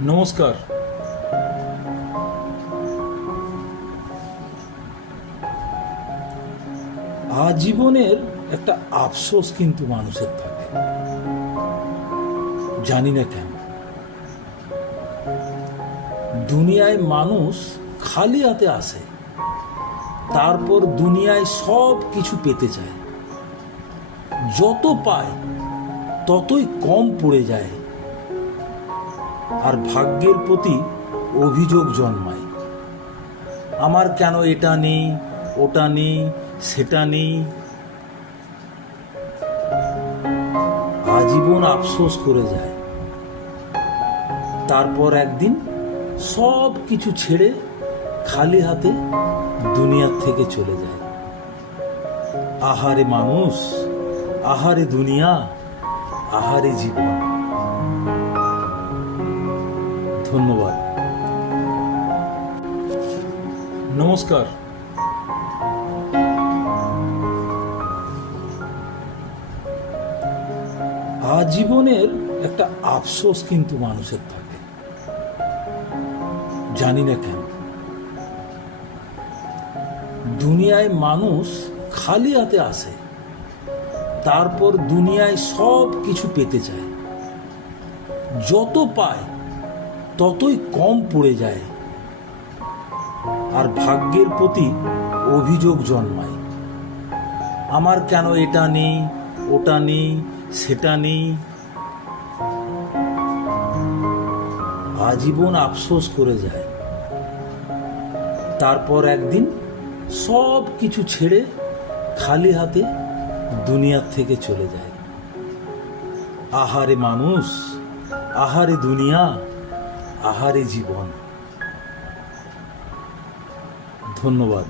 নমস্কার। আজীবনের একটা আফসোস কিন্তু মানুষের থাকে, জানি না কেন। দুনিয়ায় মানুষ খালি হাতে আসে, তারপর দুনিয়ায় সব কিছু পেতে চায়। যত পায় ততই কম পড়ে যায়, আর ভাগ্যের প্রতি অভিযোগ জন্মায়। আমার কেন এটা নেই, ওটা নেই, সেটা নেই। আজীবন আফসোস করে যায়। তারপর একদিন সব কিছু ছেড়ে খালি হাতে দুনিয়ার থেকে চলে যায়। আহারে মানুষ, আহারে দুনিয়া, আহারে জীবন। ধন্যবাদ। নমস্কার। আজীবনের একটা আফসোস কিন্তু মানুষের থাকে, জানি না কেন। দুনিয়ায় মানুষ খালি হাতে আসে, তারপর দুনিয়ায় সব কিছু পেতে চায়। যত পায় ততই কম পড়ে যায়, আর ভাগ্যের প্রতি অভিযোগ জন্মায়। আমার কেন এটা নেই, ওটা নেই, সেটা নেই। আজীবন আফসোস করে যায়। তারপর একদিন সব কিছু ছেড়ে খালি হাতে দুনিয়ার থেকে চলে যায়। আহারে মানুষ, আহারে দুনিয়া, আহারে জীবন। ধন্যবাদ।